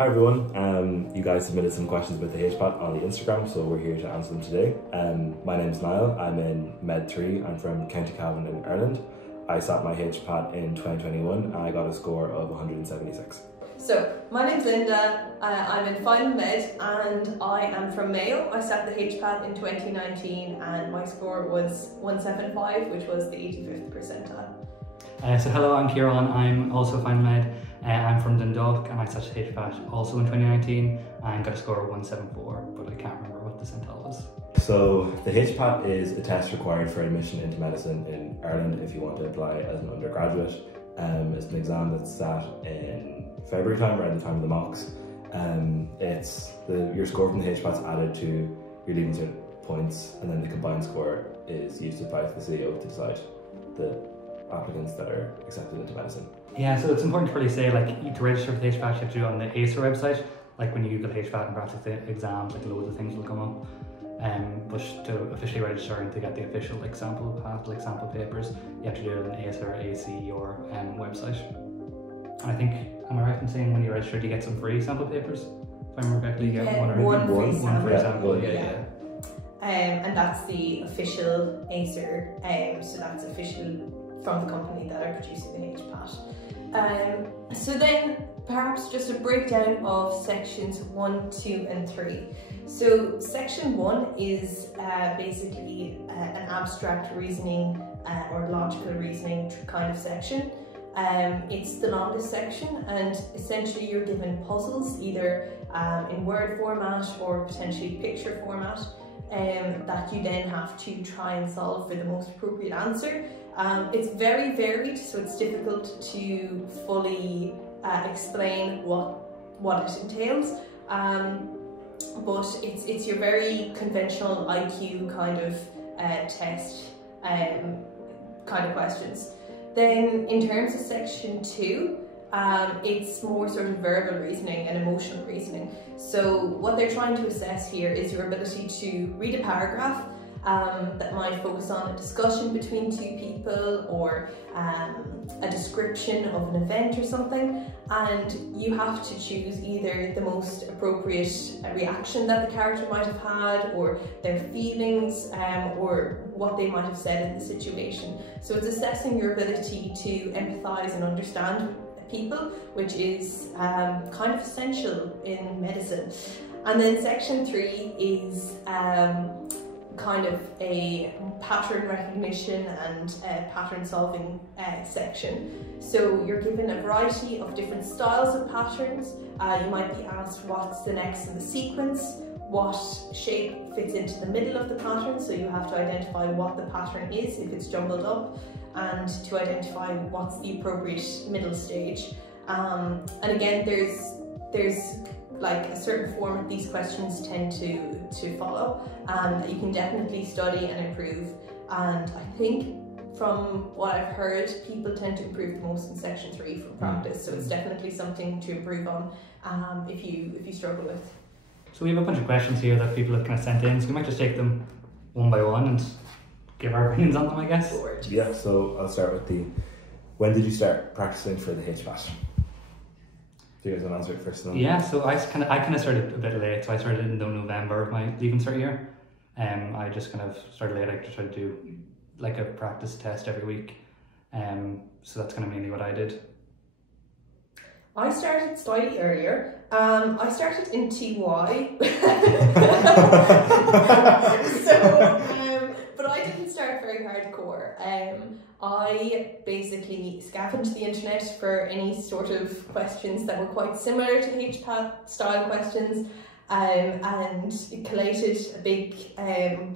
Hi everyone, you guys submitted some questions about the HPAT on the Instagram, so we're here to answer them today. My name's Niall, I'm in Med 3, I'm from County Cavan in Ireland. I sat my HPAT in 2021 and I got a score of 176. So, my name's Linda, I'm in Final Med and I am from Mayo. I sat the HPAT in 2019 and my score was 175, which was the 85th percentile. So hello, I'm Kieran, I'm also Final Med. I'm from Dundalk and I sat the HPAT also in 2019 and got a score of 174, but I can't remember what the percentile was. So the HPAT is a test required for admission into medicine in Ireland if you want to apply as an undergraduate. It's an exam that's sat in February time, around the time of the mocks. Your score from the HPAT's added to your Leaving Cert points, and then the combined score is used to apply to the CEO to decide the applicants that are accepted into medicine. Yeah, so it's important to really say, like, to register for the HPAT, you have to do it on the ACER website. Like when you Google HPAT and practice the exams, like loads of things will come up. But to officially register and to get the official sample papers, you have to do it on ACER, AC, or website. And I think, am I right in saying when you register, you get some free sample papers? If I remember correctly, you get one free sample. Yeah. And that's the official ACER, so that's official from the company that are producing the HPAT. So then perhaps just a breakdown of sections 1, 2 and 3. So section 1 is basically an abstract reasoning or logical reasoning kind of section. It's the longest section and essentially you're given puzzles either in word format or potentially picture format that you then have to try and solve for the most appropriate answer. It's very varied, so it's difficult to fully explain what it entails, but it's your very conventional IQ kind of test kind of questions. Then in terms of section 2, it's more sort of verbal reasoning and emotional reasoning. So what they're trying to assess here is your ability to read a paragraph that might focus on a discussion between two people or a description of an event or something, and you have to choose either the most appropriate reaction that the character might have had, or their feelings, or what they might have said in the situation. So it's assessing your ability to empathise and understand people, which is kind of essential in medicine. And then section 3 is kind of a pattern recognition and pattern solving section. So you're given a variety of different styles of patterns. You might be asked what's the next in the sequence, what shape fits into the middle of the pattern, so you have to identify what the pattern is if it's jumbled up, and to identify what's the appropriate middle stage. And again, there's like a certain format these questions tend to follow, that you can definitely study and improve. And I think from what I've heard, people tend to improve the most in section 3 from practice, so it's definitely something to improve on if you struggle with. So we have a bunch of questions here that people have kind of sent in, so we might just take them one by one and give our opinions on them, I guess. Yeah, so I'll start with when did you start practicing for the HPAT? Do you guys want to answer it first? Yeah, so I kind of started a bit late, so I started in November of my Leaving Cert year. I just kind of started late. I just tried to do like a practice test every week. So that's kind of mainly what I did. I started slightly earlier. I started in TY. But I didn't start very hardcore. I basically scavenged the internet for any sort of questions that were quite similar to HPAT style questions, and collated a big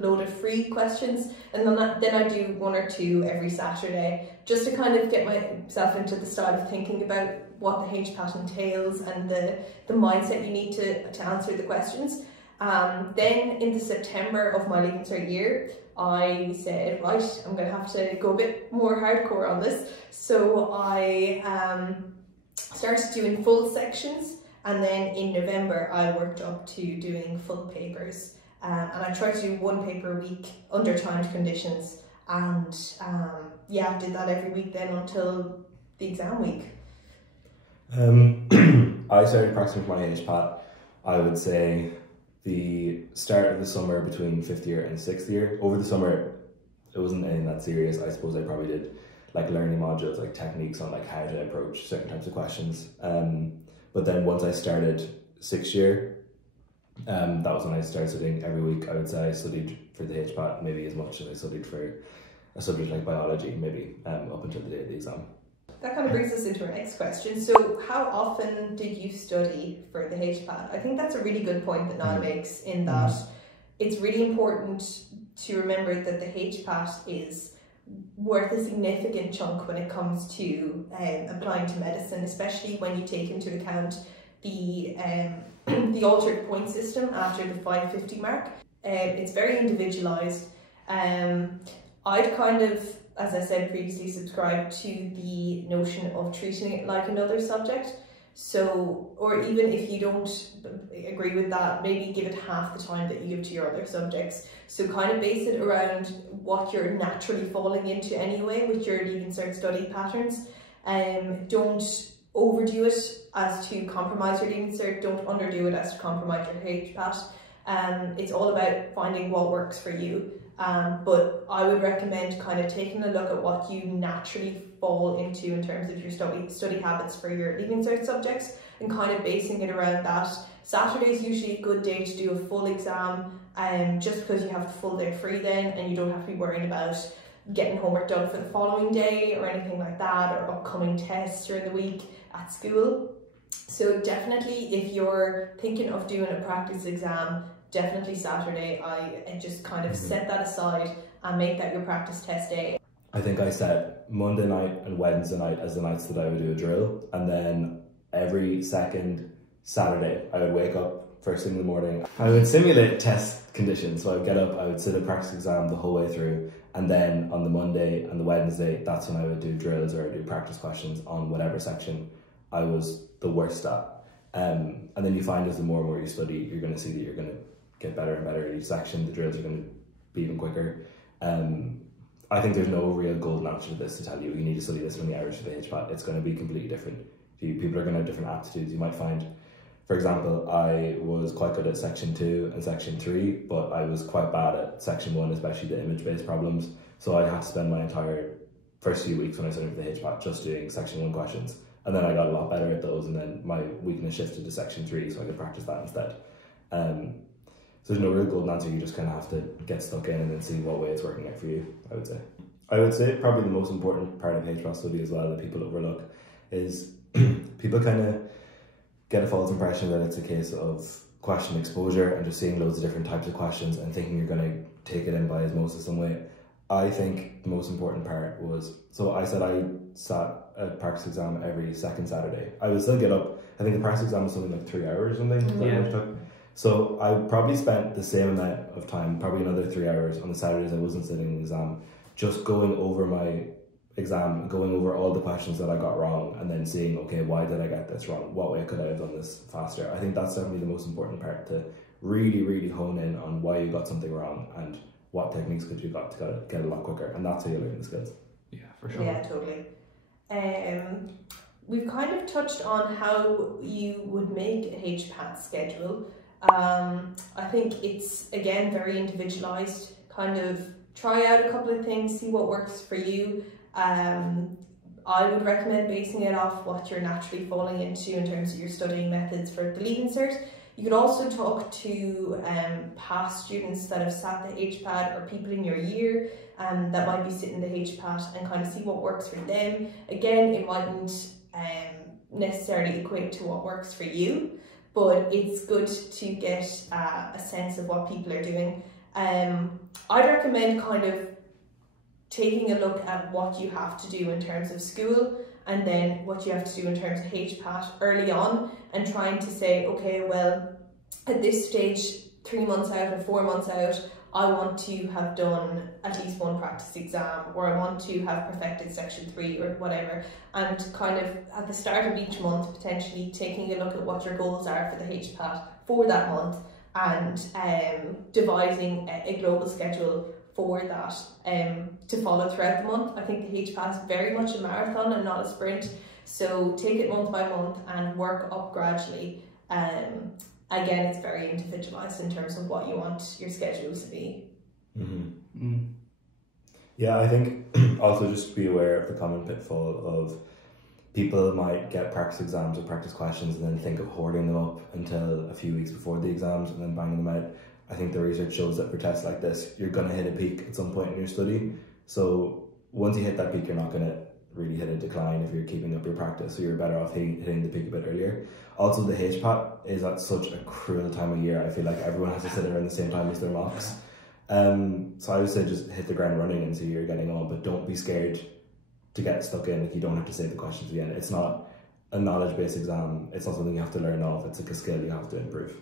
load of free questions, and then I do 1 or 2 every Saturday, just to kind of get myself into the style of thinking about what the HPAT entails and the mindset you need to answer the questions. Then in the September of my Leaving Cert year, I said, right, I'm going to have to go a bit more hardcore on this. So I started doing full sections, and then in November I worked up to doing full papers. And I tried to do 1 paper a week under timed conditions, and yeah, did that every week then until the exam week. I started practicing for my HPAT, I would say, the start of the summer between 5th year and 6th year. Over the summer, it wasn't anything that serious. I suppose I probably did like learning modules, like techniques on like how to approach certain types of questions. But then once I started 6th year, that was when I started studying every week. I would say I studied for the HPAT maybe as much as I studied for a subject like biology, maybe up until the day of the exam. That kind of brings us into our next question. So how often did you study for the HPAT? I think that's a really good point that Niall makes, in that it's really important to remember that the HPAT is worth a significant chunk when it comes to applying to medicine, especially when you take into account the altered point system after the 550 mark. It's very individualised. I'd kind of, as I said previously, subscribe to the notion of treating it like another subject. So, or even if you don't agree with that, maybe give it half the time that you give to your other subjects. So kind of base it around what you're naturally falling into anyway with your Leaving Cert study patterns. Don't overdo it as to compromise your Leaving Cert, don't underdo it as to compromise your HPAT. It's all about finding what works for you. But I would recommend kind of taking a look at what you naturally fall into in terms of your study habits for your Leaving Cert subjects, and kind of basing it around that. Saturday is usually a good day to do a full exam, just because you have the full day free then, and you don't have to be worrying about getting homework done for the following day or anything like that, or upcoming tests during the week at school. So definitely, if you're thinking of doing a practice exam, definitely Saturday, I just kind of set that aside and make that your practice test day. I think I set Monday night and Wednesday night as the nights that I would do a drill, and then every second Saturday I would wake up first thing in the morning. I would simulate test conditions, so I would get up, I would sit a practice exam the whole way through, and then on the Monday and the Wednesday, that's when I would do drills or do practice questions on whatever section I was the worst at. And then you find as the more and more you study, you're going to see that you're going to get better and better at each section. The drills are going to be even quicker. I think there's no real golden answer to this to tell you you need to study this many hours for the HPAT. It's going to be completely different. People are going to have different aptitudes. You might find, for example, I was quite good at section 2 and section 3, but I was quite bad at section 1, especially the image-based problems. So I had to spend my entire first few weeks when I studied for the HPAT just doing section 1 questions. And then I got a lot better at those, and then my weakness shifted to section 3, so I could practice that instead. So there's no real golden answer. You just kind of have to get stuck in and then see what way it's working out for you, I would say. I would say probably the most important part of HPAT study as well that people overlook is people kind of get a false impression that it's a case of question exposure and just seeing loads of different types of questions and thinking you're going to take it in by osmosis some way. I think the most important part was, so I said I sat a practice exam every second Saturday. I would still get up, I think the practice exam was something like 3 hours or something. Yeah. So I probably spent the same amount of time, probably another 3 hours on the Saturdays I wasn't sitting in the exam, just going over my exam, going over all the questions that I got wrong, and then seeing, okay, why did I get this wrong? What way could I have done this faster? I think that's definitely the most important part, to really, really hone in on why you got something wrong and what techniques could you got to get a lot quicker, and that's how you learn the skills. Yeah, for sure. Yeah, totally. We've kind of touched on how you would make a HPAT schedule. I think it's, again, very individualized. Kind of try out a couple of things, see what works for you. I would recommend basing it off what you're naturally falling into in terms of your studying methods for the Leaving Cert. You can also talk to past students that have sat the HPAT, or people in your year that might be sitting the HPAT, and kind of see what works for them. Again, it mightn't necessarily equate to what works for you, but it's good to get a sense of what people are doing. I'd recommend kind of taking a look at what you have to do in terms of school, and then what you have to do in terms of HPAT early on, and trying to say, okay, well, at this stage, 3 months out or 4 months out, I want to have done at least one practice exam, or I want to have perfected section 3 or whatever, and kind of at the start of each month potentially taking a look at what your goals are for the HPAT for that month, and devising a global schedule for that to follow throughout the month. I think the HPAT is very much a marathon and not a sprint, So take it month by month and work up gradually. Again, it's very individualized in terms of what you want your schedule to be. Yeah, I think also just be aware of the common pitfall of people might get practice exams or practice questions and then think of hoarding them up until a few weeks before the exams and then banging them out. I think the research shows that for tests like this, you're going to hit a peak at some point in your study. So once you hit that peak, you're not going to really hit a decline if you're keeping up your practice, so you're better off hitting the peak a bit earlier. Also, the HPAT is at such a cruel time of year. I feel like everyone has to sit around the same time as their mocks. So I would say just hit the ground running and see you're getting on, but don't be scared to get stuck in if you don't have to say the questions again. It's not a knowledge-based exam. It's not something you have to learn off. It's like a skill you have to improve.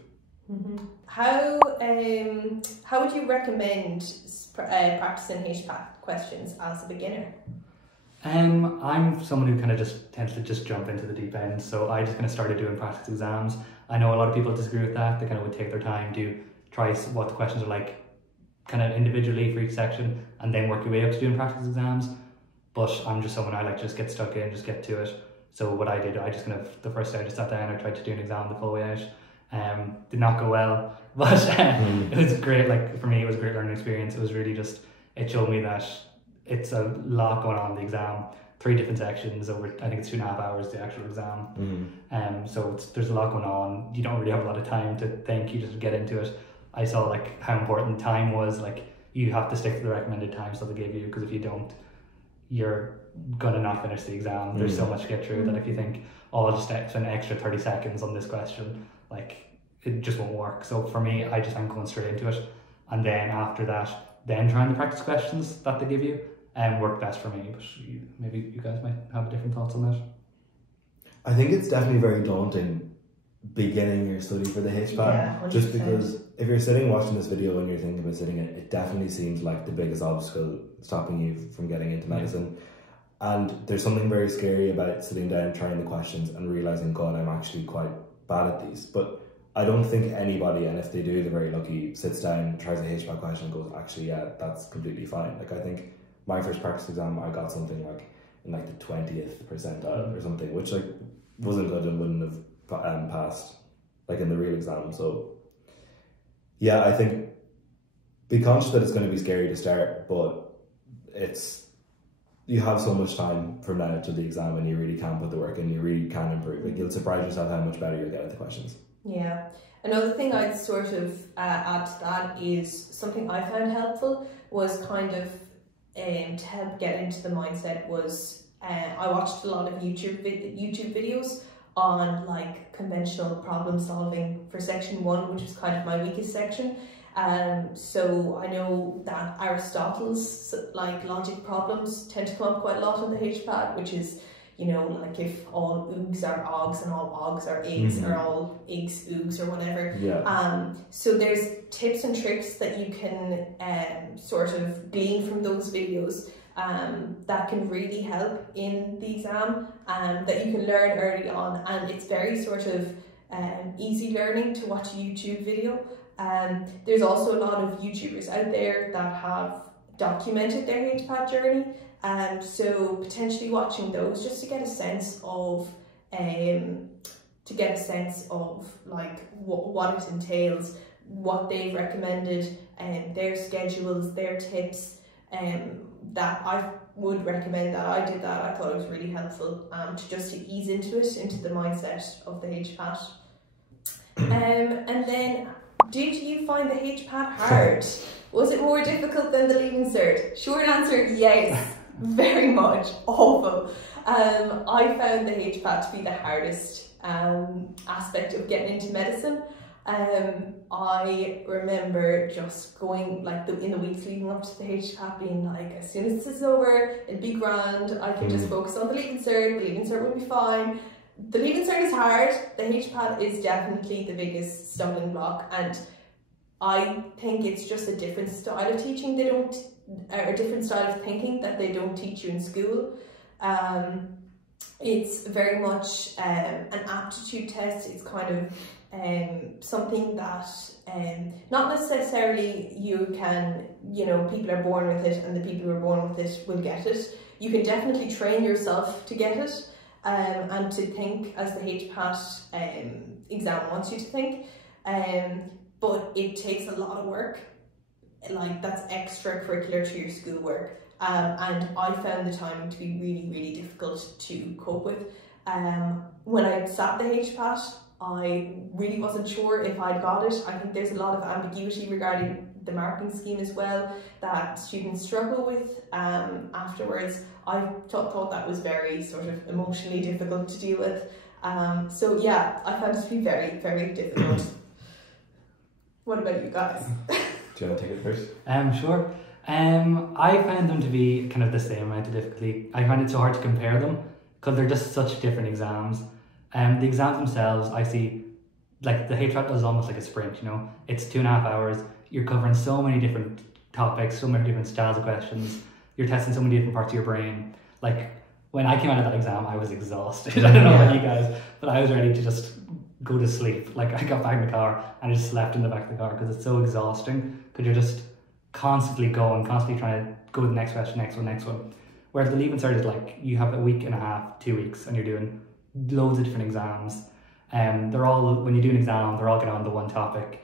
How would you recommend practicing HPAT questions as a beginner? I'm someone who kind of just tends to just jump into the deep end, so I just kind of started doing practice exams. I know a lot of people disagree with that. They kind of would take their time to try what the questions are like kind of individually for each section and then work your way up to doing practice exams. But I'm just someone, I like to just get stuck in, just get to it. So what I did, I just kind of, the first day I just sat down, I tried to do an exam the full way out. Did not go well, but it was great. Like for me, it was a great learning experience. It was really just, it showed me that it's a lot going on in the exam. 3 different sections over, I think it's 2.5 hours, the actual exam. So there's a lot going on. You don't really have a lot of time to think, you just get into it. I saw like how important time was. Like you have to stick to the recommended time that they give you, because if you don't, you're gonna not finish the exam. There's so much to get through that if you think, oh, I'll just spend an extra 30 seconds on this question, like it just won't work. So for me, I just am going straight into it, and then after that, then trying the practice questions that they give you work best for me. But maybe you guys might have different thoughts on that. I think it's definitely very daunting beginning your study for the HPAT, just because if you're sitting watching this video and you're thinking about sitting it, it definitely seems like the biggest obstacle stopping you from getting into medicine. And there's something very scary about sitting down, trying the questions and realizing, God, I'm actually quite bad at these. But I don't think anybody, and if they do, they're very lucky, sits down, tries a HPAT question and goes, actually, yeah, that's completely fine. Like I think my first practice exam, I got something like in like the 20th percentile or something, which like wasn't good and wouldn't have passed like in the real exam. So yeah, I think be conscious that it's going to be scary to start, but you have so much time from now to the exam and you really can put the work in, you really can improve. Like you'll surprise yourself how much better you'll get at the questions. Yeah. Another thing I'd sort of add to that is something I found helpful was kind of to help get into the mindset was I watched a lot of YouTube videos on like conventional problem solving for section 1, which was kind of my weakest section. So I know that Aristotle's like logic problems tend to come up quite a lot in the HPAT, which is, you know, like if all oogs are ogs and all ogs are igs or all igs oogs or whatever. So there's tips and tricks that you can sort of glean from those videos that can really help in the exam, that you can learn early on, and it's very sort of easy learning to watch a YouTube video. There's also a lot of YouTubers out there that have documented their HPAT journey, so potentially watching those just to get a sense of like what it entails, what they've recommended, and their schedules, their tips, that I would recommend that. I did that. I thought it was really helpful to ease into the mindset of the HPAT. And then, did you find the HPAT hard? Was it more difficult than the Leaving Cert? Short answer, yes, very much. Awful. I found the HPAT to be the hardest aspect of getting into medicine. I remember just going like in the weeks leading up to the HPAT being like, as soon as this is over, it'll be grand, I can just focus on the Leaving Cert will be fine. The Leaving Cert is hard, the HPAT is definitely the biggest stumbling block, and I think it's just a different style of teaching a different style of thinking that they don't teach you in school. It's very much an aptitude test. It's kind of something that not necessarily people are born with it and the people who are born with it will get it. You can definitely train yourself to get it, and to think as the HPAT exam wants you to think, but it takes a lot of work, like that's extracurricular to your schoolwork, and I found the timing to be really, really difficult to cope with. When I sat the HPAT, I really wasn't sure if I'd got it. I think there's a lot of ambiguity regarding the marking scheme as well that students struggle with afterwards. I thought that was very sort of emotionally difficult to deal with. So yeah, I found it to be very, very difficult. What about you guys? Do you want to take it first? Sure. I found them to be kind of the same amount of difficulty. I find it so hard to compare them because they're just such different exams. The exams themselves, I see, like the HPAT is almost like a sprint, you know. It's 2.5 hours. You're covering so many different topics, so many different styles of questions. You're testing so many different parts of your brain. Like when I came out of that exam, I was exhausted. I don't know about you guys, but I was ready to just go to sleep. Like I got back in the car and I just slept in the back of the car because it's so exhausting because you're just constantly going, constantly trying to go to the next question, next one. Whereas the Leaving Cert is like you have a week and a half, 2 weeks, and you're doing loads of different exams. They're all, when you do an exam, they're all get on to one topic.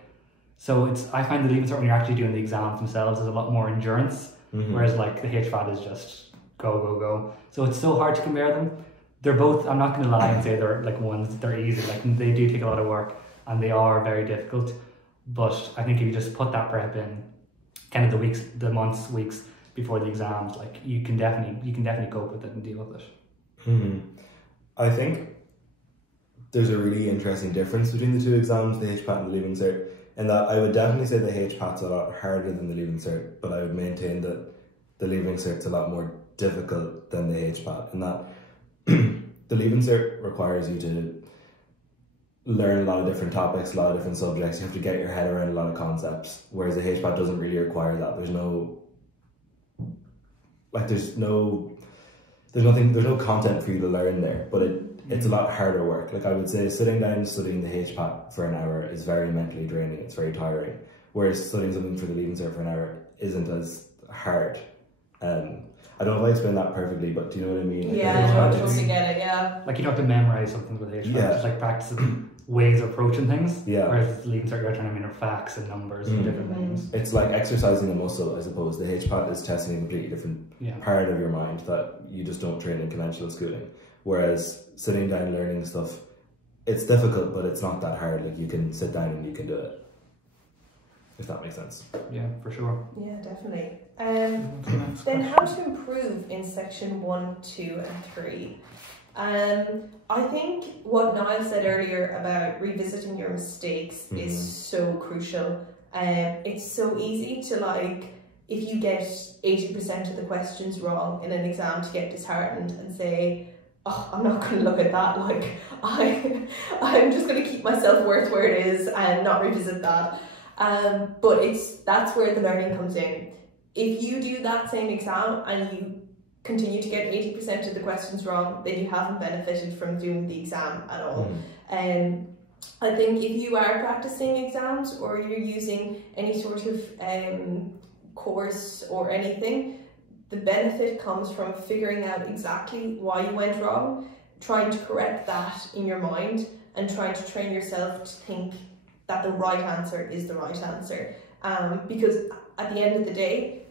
So I find the Leaving Cert when you're actually doing the exams themselves is a lot more endurance, whereas like the HPAT is just go. So it's so hard to compare them. They're both, I'm not going to lie and say they're like they're easy, like they do take a lot of work and they are very difficult. But I think if you just put that prep in, kind of the months, weeks before the exams, like you can definitely cope with it and deal with it. I think there's a really interesting difference between the two exams, the HPAT and the Leaving Cert, in that I would definitely say the HPAT's a lot harder than the Leaving Cert, but I would maintain that the Leaving Cert's a lot more difficult than the HPAT, in that the Leaving Cert requires you to learn a lot of different topics, a lot of different subjects. You have to get your head around a lot of concepts, whereas the HPAT doesn't really require that. There's no content for you to learn there, but it's a lot harder work. Like I would say sitting down studying the HPAT for an hour is very mentally draining, it's very tiring, whereas studying something for the Leaving Cert for an hour isn't as hard. I don't know if I explained that perfectly, but do you know what I mean? Like I totally get it, yeah. Like you don't have to memorize something with HPAT, just like practicing ways of approaching things. Yeah. Whereas the Leaving Cert, you're trying to remember facts and numbers and different things. It's like exercising a muscle, I suppose. The HPAT is testing a completely different part of your mind that you just don't train in conventional schooling. Whereas sitting down learning stuff, it's difficult, but it's not that hard. Like you can sit down and you can do it. If that makes sense. Yeah, for sure. Yeah, definitely. Then how to improve in section 1, 2 and 3. I think what Niall said earlier about revisiting your mistakes is so crucial. It's so easy to, like, if you get 80% of the questions wrong in an exam, to get disheartened and say, oh, I'm not going to look at that, like I'm just going to keep my self-worth where it is and not revisit that. But that's where the learning comes in. If you do that same exam and you continue to get 80% of the questions wrong, then you haven't benefited from doing the exam at all. I think if you are practicing exams or you're using any sort of course or anything, the benefit comes from figuring out exactly why you went wrong, trying to correct that in your mind and trying to train yourself to think that the right answer is the right answer. Because at the end of the day,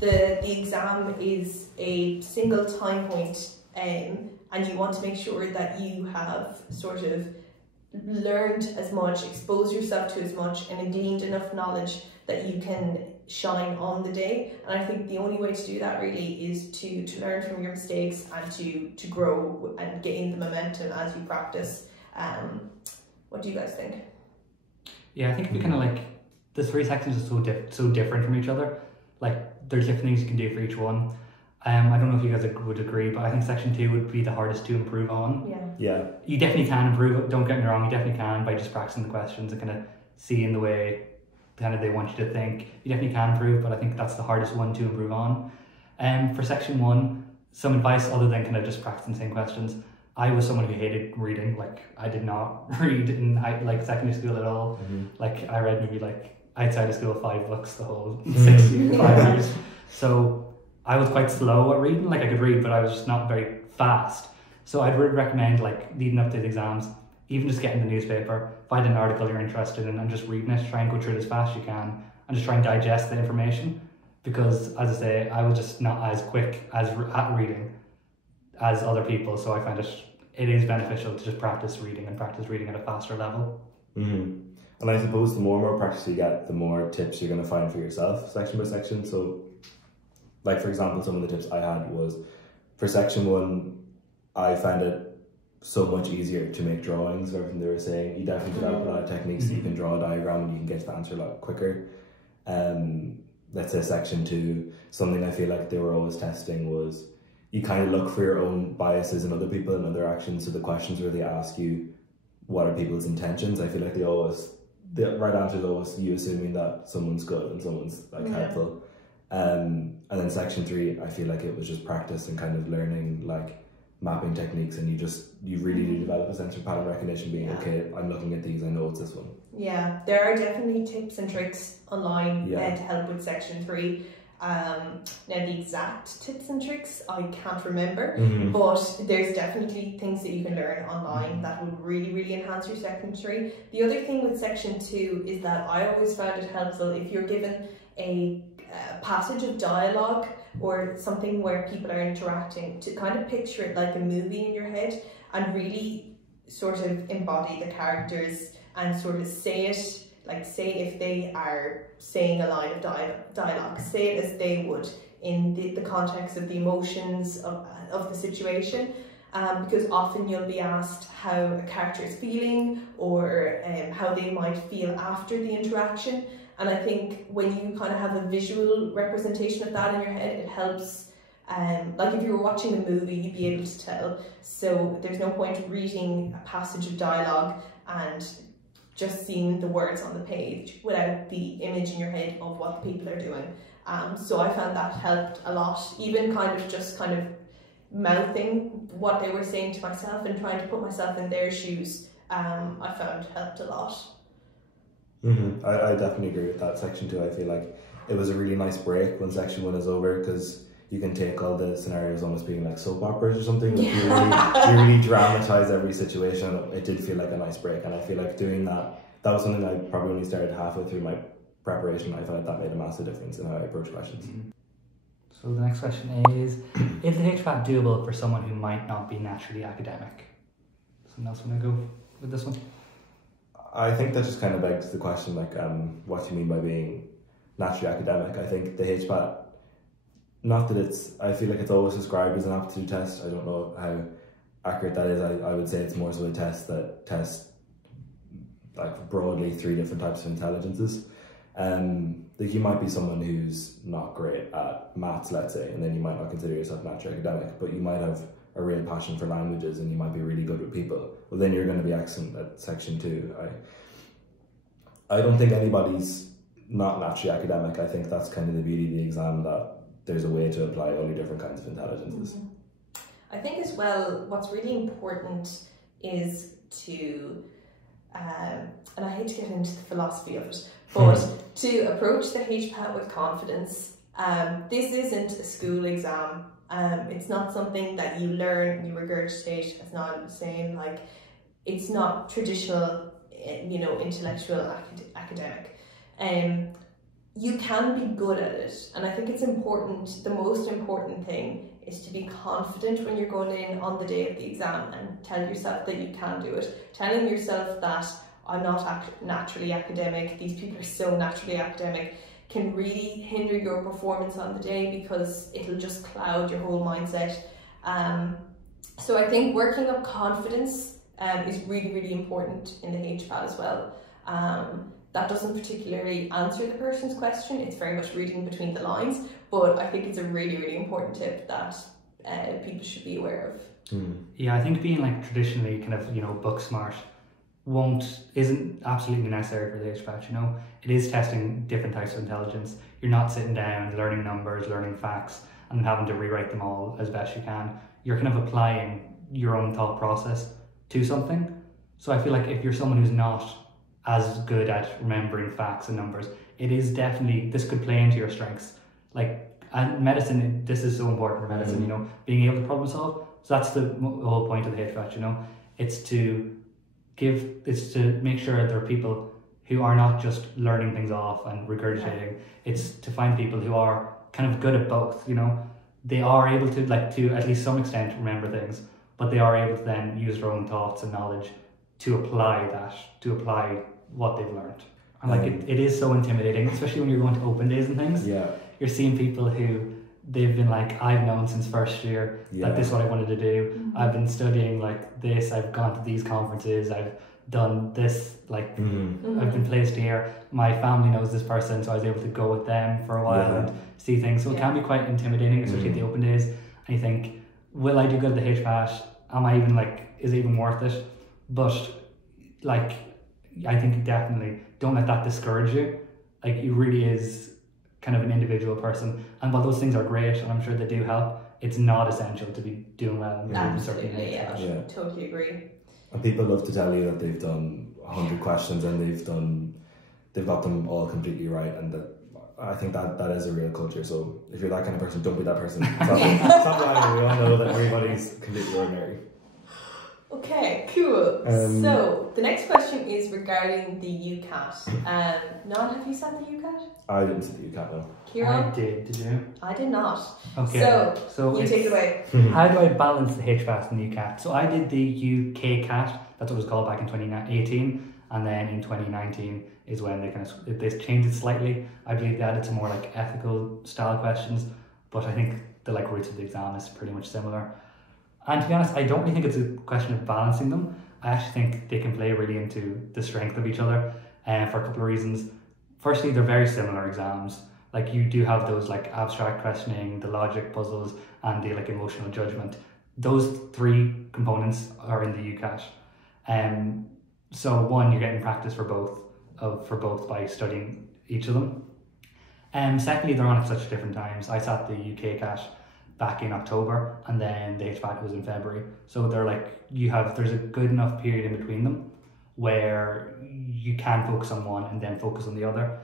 the exam is a single time point, and you want to make sure that you have sort of learned as much, exposed yourself to as much, and gleaned enough knowledge that you can shine on the day. And I think the only way to do that really is to learn from your mistakes and to grow and gain the momentum as you practice. What do you guys think? Yeah, I think if you kind of like, the 3 sections are so different from each other. Like there's different things you can do for each one. I don't know if you guys would agree, but I think section 2 would be the hardest to improve on. Yeah. You definitely can improve it, don't get me wrong, you definitely can by just practicing the questions and kind of seeing the way kind of they want you to think. You definitely can improve, but I think that's the hardest one to improve on. For section 1, some advice other than kind of just practicing the same questions. I was someone who hated reading. Like I did not read in secondary school at all. Like I read maybe like outside of school 5 books the whole 5 years. So I was quite slow at reading. Like I could read, but I was just not very fast. So I'd really recommend, like, leading up to the exams, even just getting the newspaper, find an article you're interested in and just reading it, try and go through it as fast as you can and just try and digest the information. Because, as I say, I was just not as quick at reading as other people, so I find it is beneficial to just practice reading at a faster level. Mm-hmm. And I suppose the more practice you get, the more tips you're going to find for yourself, section by section. So, like, for example, some of the tips I had was, for section 1, I found it so much easier to make drawings of everything they were saying. You definitely develop a lot of techniques so you can draw a diagram and you can get to the answer a lot quicker. Let's say section 2, something I feel like they were always testing was you kind of look for your own biases in other people and other actions. So the questions where they ask you, what are people's intentions? I feel like the right answer is always you assuming that someone's good and someone's like helpful. And then section 3, I feel like it was just practice and kind of learning like mapping techniques, and you really do develop a sense of pattern recognition, being okay, I'm looking at these, I know it's this one. Yeah, there are definitely tips and tricks online to help with section 3. Now the exact tips and tricks I can't remember, but there's definitely things that you can learn online that would really enhance your section 3. The other thing with section 2 is that I always found it helpful if you're given a passage of dialogue or something where people are interacting, to kind of picture it like a movie in your head and really sort of embody the characters and sort of say it, like say if they are saying a line of dialogue, say it as they would in the context of the emotions of the situation. Because often you'll be asked how a character is feeling or how they might feel after the interaction. And I think when you kind of have a visual representation of that in your head, it helps. Like if you were watching a movie, you'd be able to tell. So there's no point reading a passage of dialogue and just seeing the words on the page without the image in your head of what the people are doing. So I found that helped a lot. Even kind of mouthing what they were saying to myself and trying to put myself in their shoes, I found helped a lot. I definitely agree with that. Section 2, I feel like it was a really nice break when section 1 is over, because you can take all the scenarios almost being like soap operas or something. Like you really dramatize every situation. It did feel like a nice break, and I feel like doing that was something I probably only started halfway through my preparation. I felt like that made a massive difference in how I approach questions. So the next question is the HPAT doable for someone who might not be naturally academic? Someone else want to go with this one? I think that just kind of begs the question, like, what do you mean by being naturally academic? I think the HPAT, not that I feel like it's always described as an aptitude test. I don't know how accurate that is. I would say it's more so a test that tests like broadly 3 different types of intelligences. Like you might be someone who's not great at maths, let's say, and then you might not consider yourself naturally academic, but you might have a real passion for languages and you might be really good with people. Well, then you're going to be excellent at section 2. I don't think anybody's not naturally academic. I think that's kind of the beauty of the exam, that there's a way to apply all the different kinds of intelligences. I think as well, what's really important is to, and I hate to get into the philosophy of it, but to approach the HPAT with confidence. This isn't a school exam. It's not something that you learn, you regurgitate, as Niall was saying, like, it's not traditional, intellectual academic. You can be good at it, and I think it's important, the most important thing is to be confident when you're going in on the day of the exam and tell yourself that you can do it. Telling yourself that I'm not naturally academic, these people are so naturally academic, can really hinder your performance on the day, because it'll just cloud your whole mindset. So I think working up confidence is really important in the HPAT as well. That doesn't particularly answer the person's question, it's very much reading between the lines, but I think it's a really important tip that people should be aware of. Yeah, I think being like traditionally kind of, book smart isn't absolutely necessary for the HPAT, It is testing different types of intelligence. You're not sitting down, learning numbers, learning facts, and then having to rewrite them all as best you can. You're kind of applying your own thought process to something. So I feel like if you're someone who's not as good at remembering facts and numbers, this could play into your strengths. Like, and medicine, this is so important for medicine, being able to problem solve, So that's the whole point of the HPAT, you know. It's to make sure there are people who are not just learning things off and regurgitating. It's to find people who are kind of good at both, you know. They are able to, like, to at least some extent remember things, but they are able to then use their own thoughts and knowledge to apply what they've learned. And like it is so intimidating, especially when you're going to open days and things. Yeah. You're seeing people who they've been like, I've known since first year that this is what I wanted to do. I've been studying like this, I've gone to these conferences, I've done this, like I've been placed here, my family knows this person, so I was able to go with them for a while and see things. So it can be quite intimidating, especially at the open days. And you think, will I do good at the HPAT? Am I even like, is it even worth it? But like, I think definitely don't let that discourage you. Like, it really is kind of an individual person, and while those things are great and I'm sure they do help, it's not essential to be doing well. Absolutely, totally agree. And people love to tell you that they've done 100 questions and they've got them all completely right, and that I think that is a real culture. So if you're that kind of person, don't be that person. Stop lying. We all know that everybody's completely ordinary. Okay, cool. So the next question is regarding the UCAT. Nan, have you sat the UCAT? I didn't sit the UCAT, no. Kieran? I did you? I did not. Okay. So you take it away. How do I balance the HPAT and the UCAT? So I did the UKCAT, that's what it was called back in 2018, and then in 2019 is when they changed it slightly. I believe they added some more like ethical style questions, but I think the like roots of the exam is pretty much similar. And to be honest, I don't really think it's a question of balancing them. I actually think they can play really into the strength of each other for a couple of reasons. Firstly, they're very similar exams. Like, you do have those like abstract questioning, the logic puzzles, and the like emotional judgment. Those three components are in the UCAT. So one, you're getting practice for both by studying each of them. Secondly, they're on at such different times. I sat the UKCAT back in October, and then the HPAT was in February. So they're like, there's a good enough period in between them where you can focus on one and then focus on the other.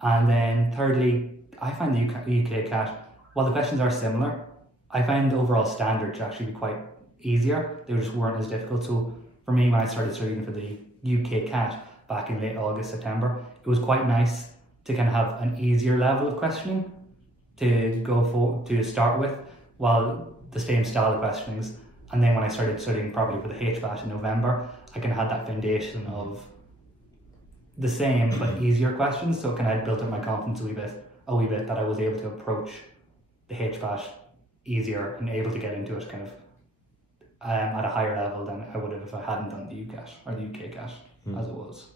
And then thirdly, I find the UKCAT, while the questions are similar, I find the overall standard to actually be quite easier. They just weren't as difficult. So for me, when I started studying for the UKCAT back in late August, September, it was quite nice to kind of have an easier level of questioning to start with, while the same style of questionings. And then when I started studying properly for the HPAT in November, I kind of had that foundation of the same but easier questions. So kind of built up my confidence a wee bit that I was able to approach the HPAT easier and able to get into it kind of at a higher level than I would have if I hadn't done the UCAT or the UKCAT as it was.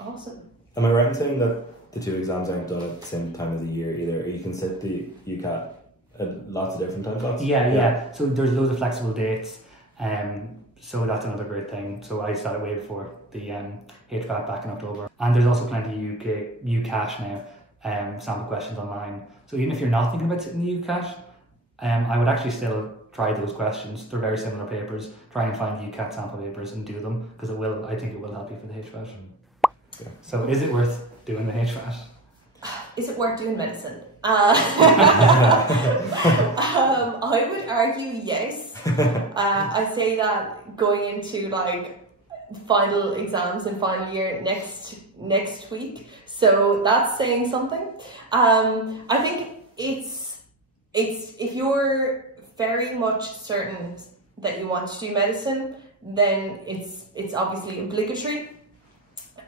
Awesome. Am I right in saying that the two exams aren't done at the same time of the year either? You can sit the UCAT at lots of different time slots? Yeah. So there's loads of flexible dates. So that's another great thing. So I started way before the HPAT back in October. And there's also plenty of UCAT now, sample questions online. So even if you're not thinking about sitting the UCAT, I would actually still try those questions. They're very similar papers. Try and find the UCAT sample papers and do them, because I think it will help you for the HPAT. Yeah. So is it worth doing the HPAT? Is it worth doing medicine? I would argue yes. I say that going into like final exams and final year next week, so that's saying something. I think it's if you're very much certain that you want to do medicine, then it's obviously obligatory.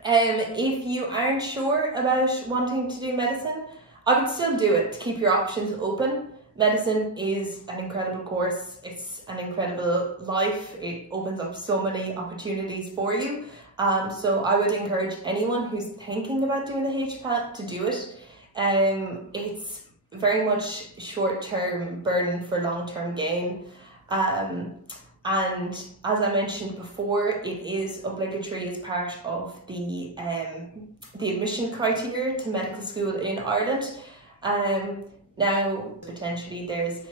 If you aren't sure about wanting to do medicine, I would still do it to keep your options open. Medicine is an incredible course. It's an incredible life. It opens up so many opportunities for you. So I would encourage anyone who's thinking about doing the HPAT to do it. It's very much short-term burden for long-term gain. And as I mentioned before, it is obligatory as part of the admission criteria to medical school in Ireland. Now, potentially there's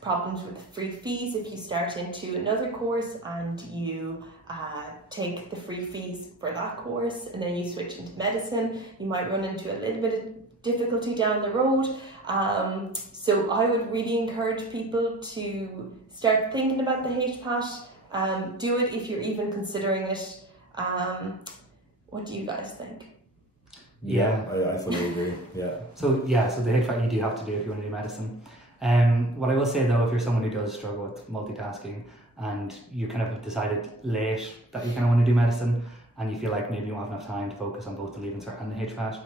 problems with free fees if you start into another course and you take the free fees for that course, and then you switch into medicine, you might run into a little bit of difficulty down the road. So I would really encourage people to start thinking about the HPAT. Do it if you're even considering it. What do you guys think? Yeah, I fully agree. Yeah. So the HPAT you do have to do if you want to do medicine. What I will say though, if you're someone who does struggle with multitasking and you kind of have decided late that you kind of want to do medicine and you feel like maybe you won't have enough time to focus on both the Leaving Cert and the HPAT,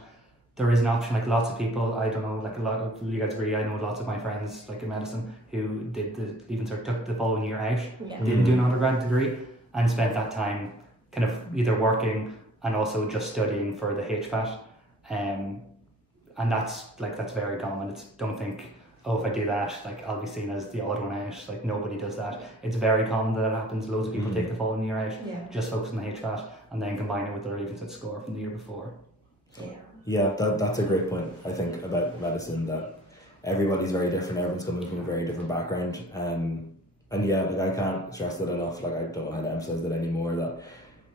there is an option. Like lots of people, I don't know, like a lot of you guys agree, I know lots of my friends like in medicine who did the Leaving Cert, took the following year out, didn't do an undergrad degree and spent that time kind of either working and also just studying for the HPAT. And that's very common. Don't think, oh, if I do that, like I'll be seen as the odd one out. Like nobody does that. It's very common that it happens. Loads of people take the following year out, just focus on the HPAT, and then combine it with their Leaving Cert score from the year before. So. Yeah, that's a great point. I think about medicine, that everybody's very different. Everyone's coming from a very different background. And yeah, like I can't stress that enough. Like I don't know how to emphasize that anymore. That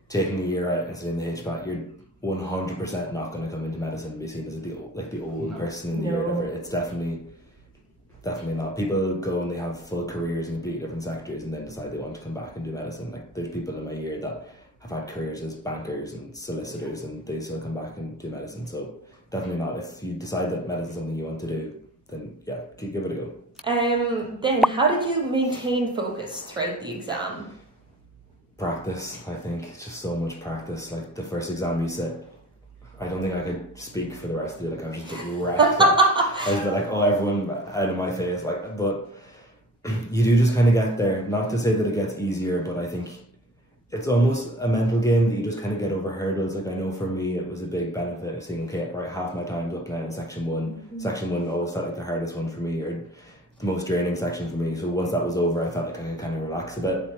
taking a year out and studying the HPAT, you're 100% not going to come into medicine and be seen as the old person in the year. It's definitely not. People go and they have full careers in completely different sectors and then decide they want to come back and do medicine. Like there's people in my year that have had careers as bankers and solicitors and they still come back and do medicine. So definitely not. If you decide that medicine is something you want to do, then yeah, give it a go. Then how did you maintain focus throughout the exam? Practice, I think. It's just so much practice. Like the first exam you sit, I don't think I could speak for the rest of it. Like I was just wrecked. I was like, oh, everyone out of my face. Like, but you do just kind of get there. Not to say that it gets easier, but I think it's almost a mental game that you just kind of get over hurdles. Like I know for me, it was a big benefit of seeing, okay, right, half my time's up now in section one. Section one always felt like the hardest one for me, or the most draining section for me. So once that was over, I felt like I could kind of relax a bit.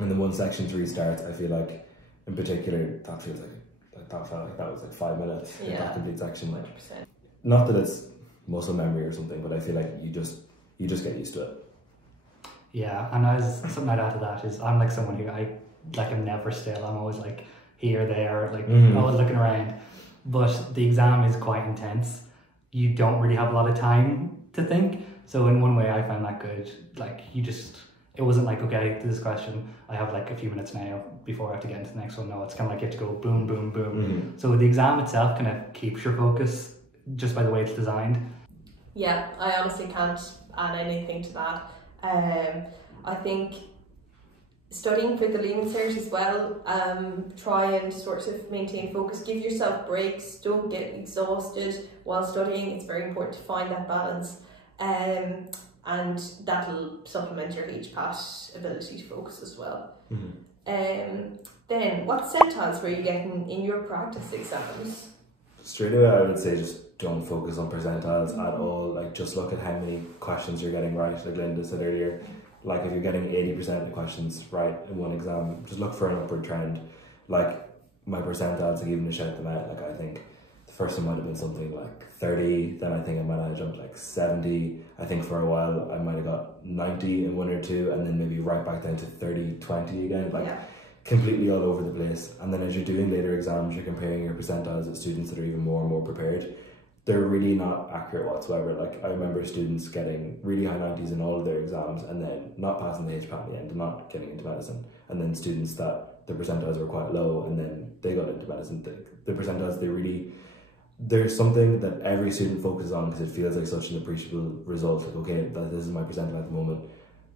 And then once section 3 starts, I feel like, in particular, that felt like that was like 5 minutes. That complete section. 100%. Not that it's muscle memory or something, but I feel like you just get used to it. Yeah, and something I'd add to that is I'm like someone who I'm never still. I'm always like here, there, like always looking around. But the exam is quite intense. You don't really have a lot of time to think. So in one way, I find that good. Like it wasn't like, okay, this question, I have like a few minutes now before I have to get into the next one. No, it's kind of like you have to go boom, boom, boom. So the exam itself kind of keeps your focus just by the way it's designed. Yeah, I honestly can't add anything to that. I think studying for the Leaving Cert as well, try and sort of maintain focus, give yourself breaks, don't get exhausted while studying. It's very important to find that balance. And that'll supplement your HPAT ability to focus as well. Then, what percentiles were you getting in your practice exams? Straight away, I would say just don't focus on percentiles at all. Like, just look at how many questions you're getting right. Like Linda said earlier, like if you're getting 80% of the questions right in one exam, just look for an upward trend. Like my percentiles, like even to shout them out, like I think the first one might have been something like 30, then I think I might have jumped like 70. I think for a while I might have got 90 in one or two, and then maybe right back down to 30, 20 again, like completely all over the place. And then as you're doing later exams, you're comparing your percentiles with students that are even more and more prepared. They're really not accurate whatsoever. Like I remember students getting really high 90s in all of their exams and then not passing the HPAT in the end and not getting into medicine. And then students that the percentiles were quite low and then they got into medicine. The percentiles, there's something that every student focuses on because it feels like such an appreciable result. Like, okay, this is my percentile at the moment.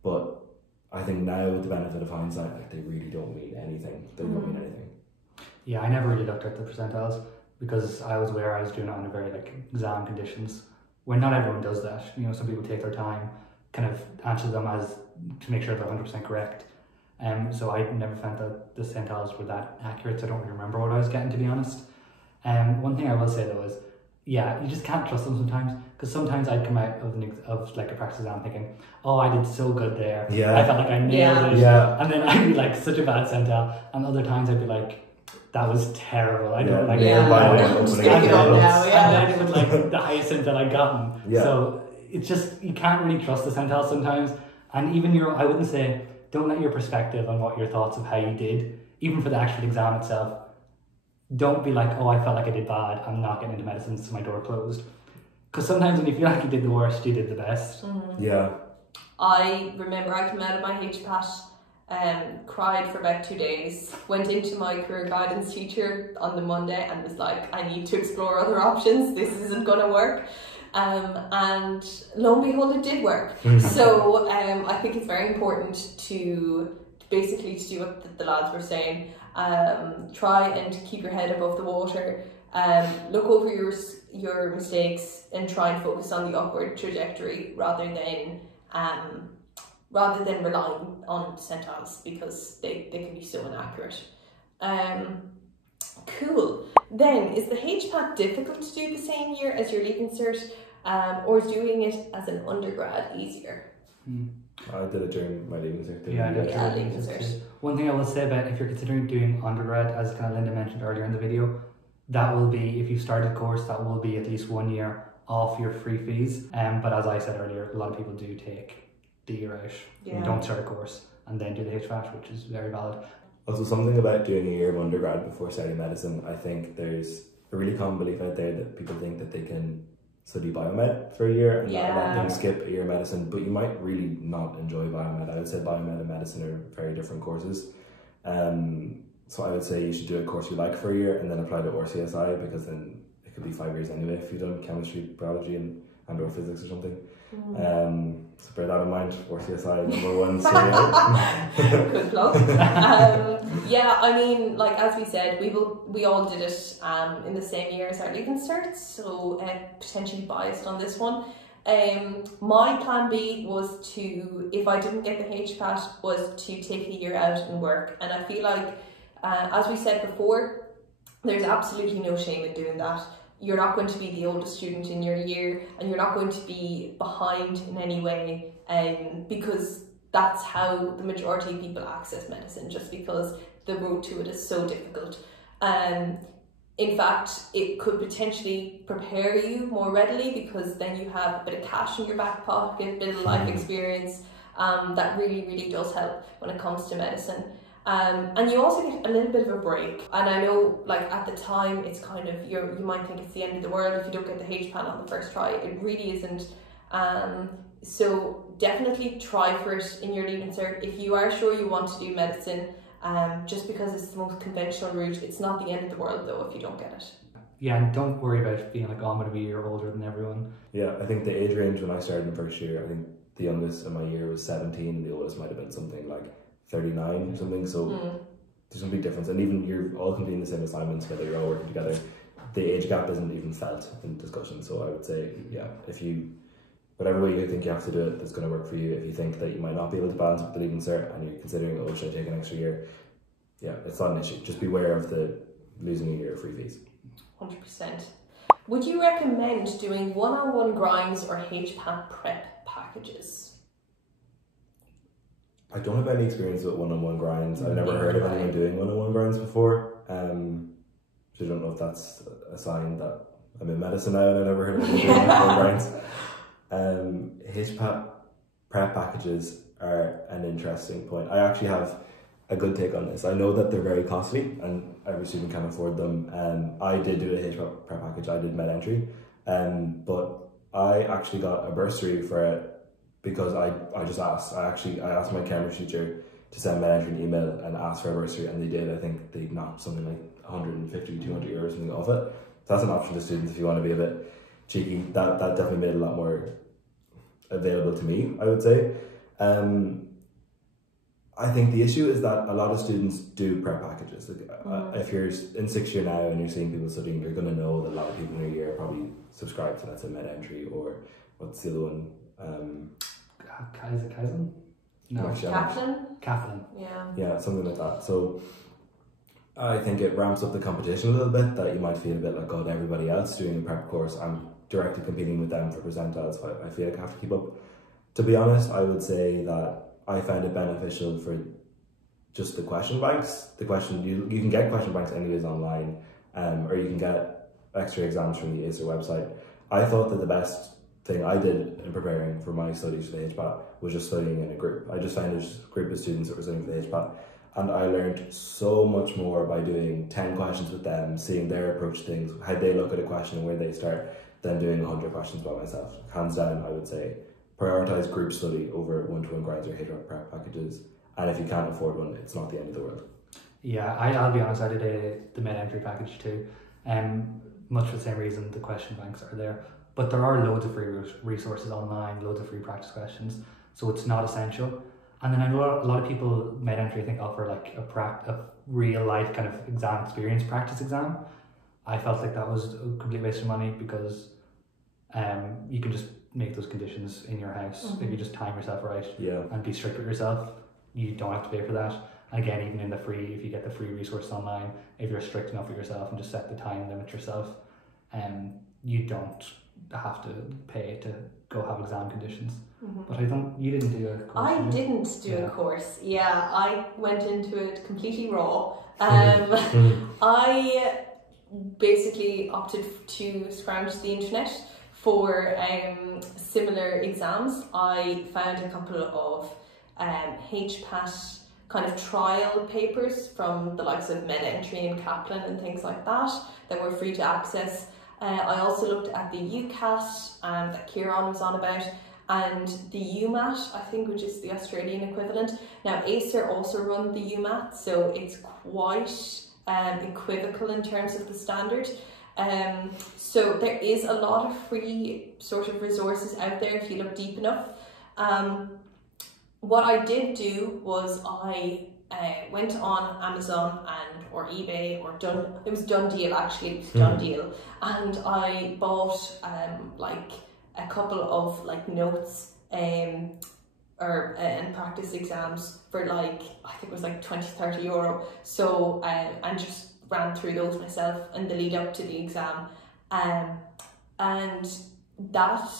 But I think now with the benefit of hindsight, like they really don't mean anything. They don't mean anything. Yeah, I never really looked at the percentiles because I was aware I was doing it under very like exam conditions. When not everyone does that. You know, some people take their time, kind of answer them as to make sure they're 100% correct. So I never found that the percentiles were that accurate. So I don't really remember what I was getting, to be honest. One thing I will say though is, yeah, you just can't trust them sometimes, because sometimes I'd come out of like a practice exam thinking, oh, I did so good there. Yeah. I felt like I nailed it. Yeah. And then I'd be like such a bad percentile. And other times I'd be like, that was terrible. I don't like it. And then it was like the highest percentile I'd gotten. Yeah. So it's just, you can't really trust the percentiles sometimes. And even I wouldn't say don't let your perspective on what your thoughts of how you did, even for the actual exam itself, don't be like, oh, I felt like I did bad, I'm not getting into medicine, so my door closed. Because sometimes when you feel like you did the worst, you did the best. Yeah. I remember I came out of my HPAT, cried for about 2 days, went into my career guidance teacher on the Monday and was like, I need to explore other options, this isn't going to work. And lo and behold, it did work. So I think it's very important to basically do what the lads were saying. Try and keep your head above the water. Look over your mistakes and try and focus on the upward trajectory rather than relying on percentiles, because they can be so inaccurate. Cool. Then, is the HPAT difficult to do the same year as your Leaving Cert, or is doing it as an undergrad easier? I did it during my Leaving Cert. Yeah, I did Leaving Cert. One thing I will say about if you're considering doing undergrad, as kind of Linda mentioned earlier in the video, that will be, if you start a course, that will be at least 1 year off your free fees. But as I said earlier, a lot of people do take the year out. Yeah. And don't start a course and then do the HPAT, which is very valid. Also, something about doing a year of undergrad before starting medicine, I think there's a really common belief out there that people think that they can study biomed for a year and not let them skip a year of medicine, but you might really not enjoy biomed. I would say biomed and medicine are very different courses. So I would say you should do a course you like for a year and then apply to RCSI, because then it could be 5 years anyway if you've done chemistry, biology and or physics or something. So bear that in mind. RCSI #1. Good plug. Yeah, I mean, like as we said, we all did it in the same year as our Leaving Cert, so potentially biased on this one. My plan B was to, if I didn't get the HPAT, was to take a year out and work, and I feel like, as we said before, there's absolutely no shame in doing that. You're not going to be the oldest student in your year, and you're not going to be behind in any way, because that's how the majority of people access medicine, just because the road to it is so difficult. In fact, it could potentially prepare you more readily, because then you have a bit of cash in your back pocket, a bit of life experience, that really, really does help when it comes to medicine. And you also get a little bit of a break. And I know, like, at the time, it's kind of, you might think it's the end of the world if you don't get the HPAT on the first try. It really isn't. So definitely try for it in your Leaving Cert. If you are sure you want to do medicine, just because it's the most conventional route, it's not the end of the world though if you don't get it. Yeah, and don't worry about being like, oh, I'm going to be a year older than everyone. Yeah, I think the age range when I started in first year, I think the youngest in my year was 17 and the oldest might have been something like 39 or something, so there's a big difference. And even you're all completing the same assignments, whether you're all working together, the age gap isn't even felt in discussion. So I would say, yeah, if you, whatever way you think you have to do it, that's going to work for you. If you think that you might not be able to balance with the Leaving Cert and you're considering, oh, should I take an extra year? Yeah, it's not an issue. Just beware of the losing a year of free fees. 100%. Would you recommend doing one-on-one grinds or HPAT prep packages? I don't have any experience with one-on-one grinds. I've never heard of anyone doing one-on-one grinds before. So I don't know if that's a sign that I'm in medicine now and I never heard of anyone doing one-on-one grinds. HPAT prep packages are an interesting point. I actually have a good take on this. I know that they're very costly and every student can afford them. I did do a HPAT prep package. I did med entry, but I actually got a bursary for it because I just asked. I asked my chemistry teacher to send med entry an email and ask for a bursary, and they did. I think they knocked something like 150, 200 euros something off it. So that's an option to students if you want to be a bit cheeky. That definitely made it a lot more available to me, I would say. I think the issue is that a lot of students do prep packages. Like, if you're in 6th year now and you're seeing people studying, you're going to know that a lot of people in your year probably subscribe to, let's say, med entry, or what's the other one? Kaizen? No. Kaplan. Yeah, something like that. So I think it ramps up the competition a little bit, that you might feel a bit like, God, everybody else doing a prep course, I'm directly competing with them for percentiles, so I feel like I have to keep up. To be honest, I would say that I found it beneficial for just the question banks. The question, you can get question banks anyways online, or you can get extra exams from the ACER website. I thought that the best thing I did in preparing for my studies for the HPAT was just studying in a group. I just found a group of students that were studying for the HPAT, and I learned so much more by doing 10 questions with them, seeing their approach to things, how they look at a question and where they start, than doing 100 questions by myself. Hands down, I would say prioritise group study over one-to-one grounds or HPAT prep packages, and if you can't afford one, it's not the end of the world. Yeah, I'll be honest, I did the mid-entry package too. Much for the same reason, the question banks are there. But there are loads of free resources online, loads of free practice questions, so it's not essential. And then I know a lot of people mid-entry I think offer like a real life kind of exam experience practice exam. I felt like that was a complete waste of money because you can just make those conditions in your house. If you just time yourself right and be strict with yourself, you don't have to pay for that. And again, even in the free, if you get the free resources online, if you're strict enough with yourself and just set the time limit yourself, you don't have to pay to go have exam conditions. But you didn't do a course. I didn't do a course. Yeah, I went into it completely raw. I basically opted to scrounge the internet for similar exams. I found a couple of HPAT kind of trial papers from the likes of Med-Entry and Kaplan and things like that were free to access. I also looked at the UCAT that Kieran was on about, and the UMAT, I think, which is the Australian equivalent. Now ACER also run the UMAT, so it's quite equivocal in terms of the standard. So there is a lot of free sort of resources out there if you look deep enough. What I did do was I went on Amazon or eBay or it was Done Deal actually, it was Done Deal, and I bought like a couple of like notes and practice exams for like, I think it was like 20-30 euro. So and just ran through those myself in the lead up to the exam, and that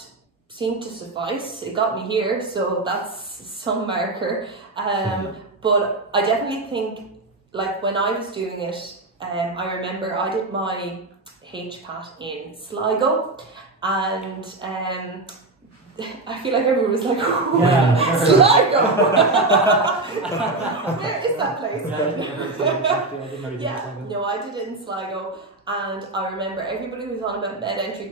seemed to suffice. It got me here, so that's some marker. But I definitely think, like when I was doing it, I remember I did my HPAT in Sligo, and I feel like everyone was like, Sligo! Where is that place? Yeah, no, I did it in Sligo, and I remember everybody was on about med-entry,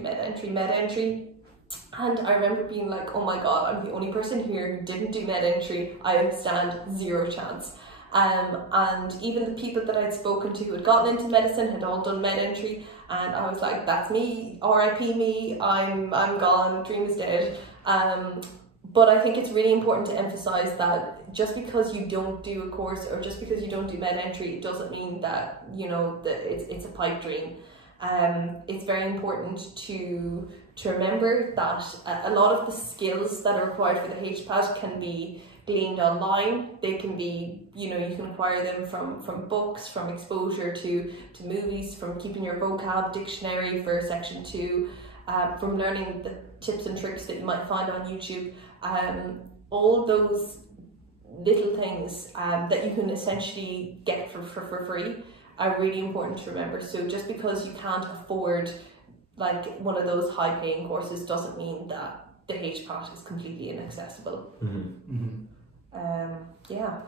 and I remember being like, oh my god, I'm the only person here who didn't do med-entry. I stand zero chance. And even the people that I'd spoken to who had gotten into medicine had all done med-entry, and I was like, that's me, RIP me, I'm gone, dream is dead. But I think it's really important to emphasize that just because you don't do a course or just because you don't do med-entry, it doesn't mean that, you know, that it's a pipe dream. It's very important to remember that a lot of the skills that are required for the HPAT can be gleaned online. They can be, you know, you can acquire them from books, from exposure to movies, from keeping your vocab dictionary for section 2, from learning the tips and tricks that you might find on YouTube. All those little things that you can essentially get for free are really important to remember. So just because you can't afford like one of those high paying courses doesn't mean that the HPAT is completely inaccessible. Yeah.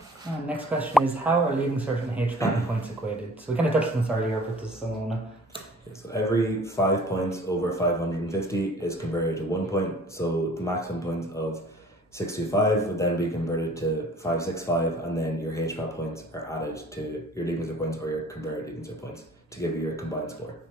Next question is, how are Leaving Cert and HPAT points equated? So we kind of touched on this earlier, but this is someone. So every 5 points over 550 is converted to 1 point. So the maximum points of 625 would then be converted to 565, and then your HPAT points are added to your Leaving Cert points or your converted Leaving Cert points to give you your combined score.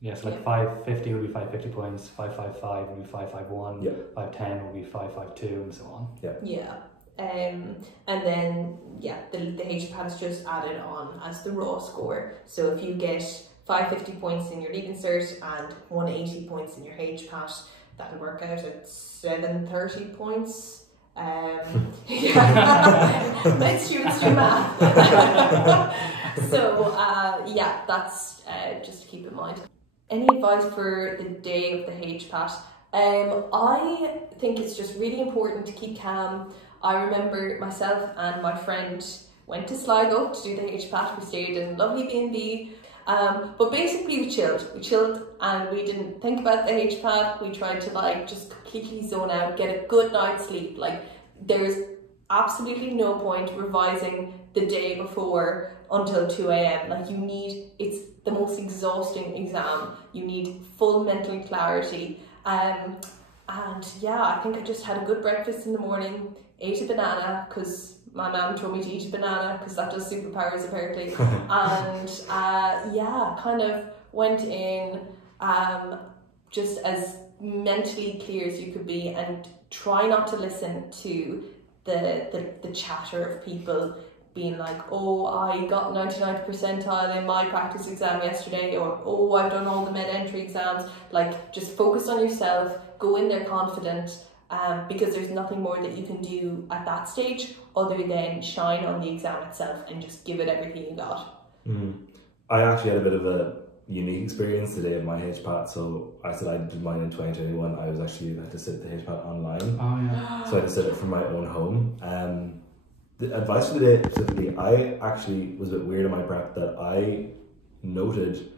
Yes, like 550 would be 550 points, 555 would be 551, 510 would be 552, and so on. Yeah. And then the HPAT is just added on as the raw score. So if you get 550 points in your Leaving Cert and 180 points in your HPAT, that'll work out at 730 points. Med students do math. So that's just to keep in mind. Any advice for the day of the HPAT? I think it's just really important to keep calm. I remember myself and my friend went to Sligo to do the HPAT. We stayed in a lovely B&B, But basically we chilled and we didn't think about the HPAT. We tried to like just completely zone out, get a good night's sleep. Like there's absolutely no point revising the day before until 2 a.m. Like it's the most exhausting exam. You need full mental clarity. And yeah, I think I just had a good breakfast in the morning, ate a banana because my mum told me to eat a banana because that does superpowers apparently. And yeah, kind of went in just as mentally clear as you could be, and try not to listen to the chatter of people being like, oh, I got 99th percentile in my practice exam yesterday, or oh, I've done all the med entry exams. Like, just focus on yourself, go in there confident, because there's nothing more that you can do at that stage other than shine on the exam itself and just give it everything you got. I actually had a bit of a unique experience today of my HPAT. So I said I did mine in 2021. I was actually had to sit the HPAT online. Oh yeah. So I had to sit it from my own home. The advice for the day specifically, I actually was a bit weird in my prep that I noted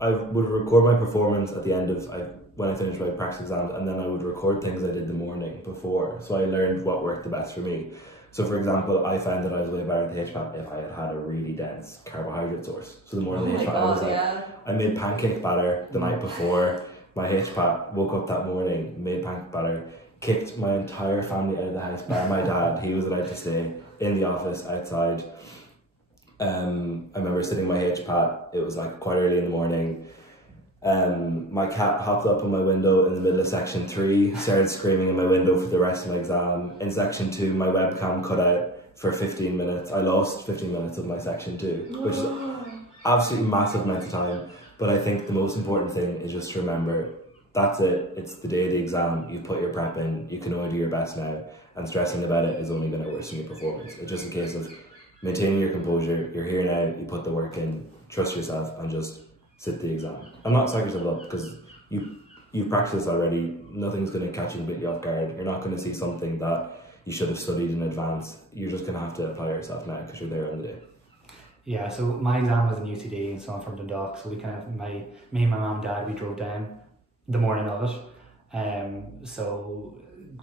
I would record my performance at the end of when I finished my practice exams, and then I would record things I did the morning before. So I learned what worked the best for me. So for example, I found that I was way better at the HPAT if I had had a really dense carbohydrate source. So the morning of the HPAT, I was like, I made pancake batter the night before my HPAT, woke up that morning, made pancake batter, kicked my entire family out of the house by my dad. He was allowed to stay in the office outside. I remember sitting my HPAT, it was like quite early in the morning. My cat hopped up on my window in the middle of section 3, started screaming in my window for the rest of my exam. In section 2, my webcam cut out for 15 minutes. I lost 15 minutes of my section 2, which is absolutely massive amount of time. But I think the most important thing is just to remember, that's it. It's the day of the exam. You've put your prep in. You can only do your best now. And stressing about it is only going to worsen your performance. It's just a case of maintaining your composure. You're here now. You put the work in. Trust yourself and just sit the exam. And not psych yourself up, because you've practiced already. Nothing's going to catch you completely off guard. You're not going to see something that you should have studied in advance. You're just going to have to apply yourself now because you're there on the day. Yeah, so my exam was in UCD, so I'm from Dundalk. So we kind of, me and my mum and dad, we drove down the morning of it. So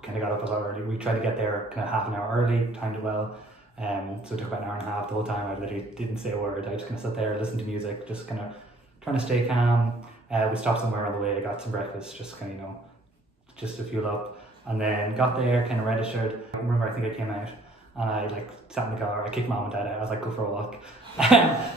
kind of got up a lot early. We tried to get there kind of half an hour early, timed it well. So it took about an hour and a half. The whole time I literally didn't say a word. I just kind of sat there, listened to music, just kind of trying to stay calm. We stopped somewhere on the way, got some breakfast, just kind of, just to fuel up. And then got there, kind of registered. I remember, I think I came out and I like sat in the car. I kicked mom and dad out. I was like, go for a walk.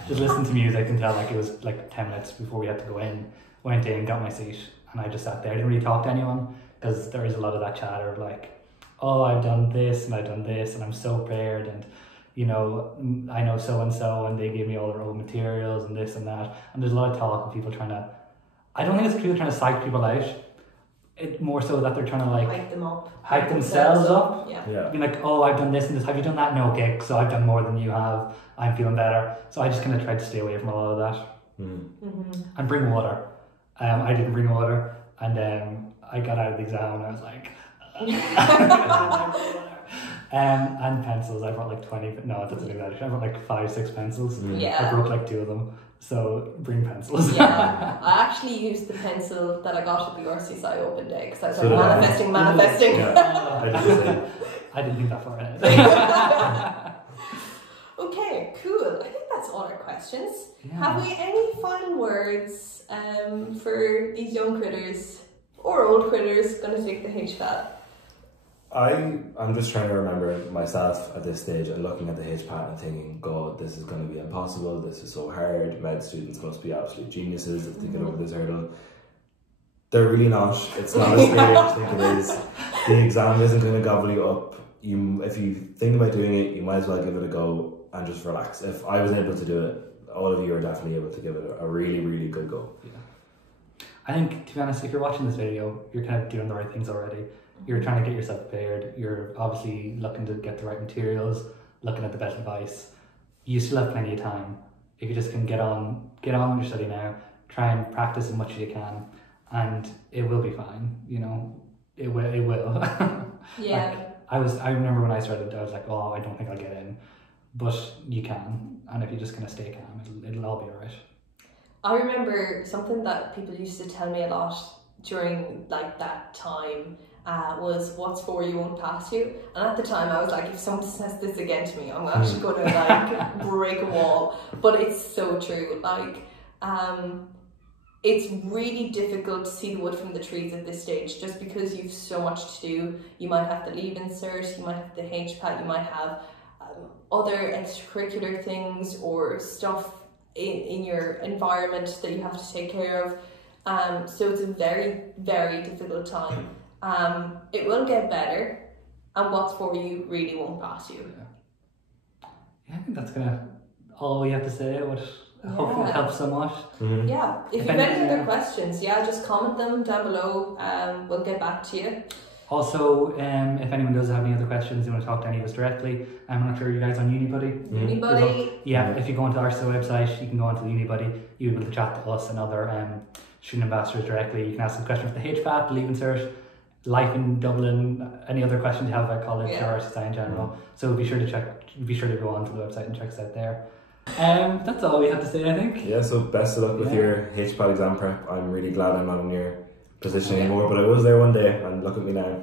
Just listened to music until like it was like 10 minutes before we had to go in. Went in, got my seat, and I just sat there. I didn't really talk to anyone, because there is a lot of that chatter of like, oh, I've done this and I've done this and I'm so prepared, and I know so and they gave me all their old materials and this and that. And there's a lot of talk of people trying to, I don't think it's people trying to psych people out. It's more so that they're trying to like hype them up, hype themselves up. Yeah. Being like, oh, I've done this and this. Have you done that? No, okay, so I've done more than you have. I'm feeling better. So I just kind of tried to stay away from a lot of that. And bring water. I didn't bring water, and I got out of the exam and I was like, and pencils. I brought like 20. No, that's an exaggeration. I brought like 5-6 pencils. Yeah. I broke like 2 of them. So bring pencils. Yeah, I actually used the pencil that I got at the RCSI Open Day, because I was like manifesting. Yeah. I didn't think that far ahead. Okay, cool. I think that's all our questions. Yeah. Have we any final words for these young critters or old critters going to take the HPAT? I'm just trying to remember myself at this stage and looking at the HPAT and thinking, God, this is going to be impossible. This is so hard. Med students must be absolute geniuses if they get over this hurdle. They're really not. It's not as scary as you think it is. The exam isn't going to gobble you up. If you think about doing it, you might as well give it a go and just relax. If I was able to do it, all of you are definitely able to give it a really, really good go. Yeah. I think, to be honest, if you're watching this video, you're kind of doing the right things already. You're trying to get yourself prepared. You're obviously looking to get the right materials, looking at the best advice. You still have plenty of time. If you just can get on with your study now, try and practice as much as you can, and it will be fine. It will. Yeah. Like, I remember when I started, I was like, oh, I don't think I'll get in, but you can, and if you just kind of stay calm, it'll all be alright. I remember something that people used to tell me a lot during like that time was what's for you won't pass you. And at the time I was like, if someone says this again to me, I'm actually gonna like break a wall. But it's so true. Like it's really difficult to see the wood from the trees at this stage, just because you've so much to do. You might have the Leaving Cert, you might have the HPAT, you might have other extracurricular things or stuff in your environment that you have to take care of. So it's a very, very difficult time. It will get better, and what's for you really won't pass you. Yeah, I think that's all we have to say. Hopefully it helps somewhat. Yeah, if you have any other questions, just comment them down below. We'll get back to you. Also, if anyone does have any other questions, you want to talk to any of us directly, I'm not sure you guys on Unibuddy. Unibuddy. Yeah, if you go onto our website, you can go onto the Unibuddy. You'll be able to chat to us and other student ambassadors directly. You can ask them questions for the HPAT, the Leaving Cert, life in Dublin, any other questions you have about college or RCSI in general. So be sure to go onto the website and check us out there. That's all we have to say, I think. Yeah, so best of luck with your HPAT exam prep. I'm really glad I'm not in your position anymore, but I was there one day, and look at me now.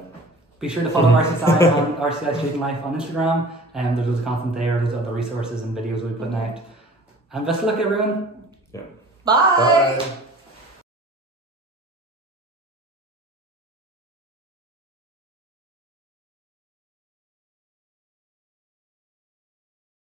Be sure to follow RCSI on RCSI Student Life on Instagram, and there's loads of content there, there's other resources and videos we'll be putting out. And best of luck, everyone. Yeah. Bye. Bye.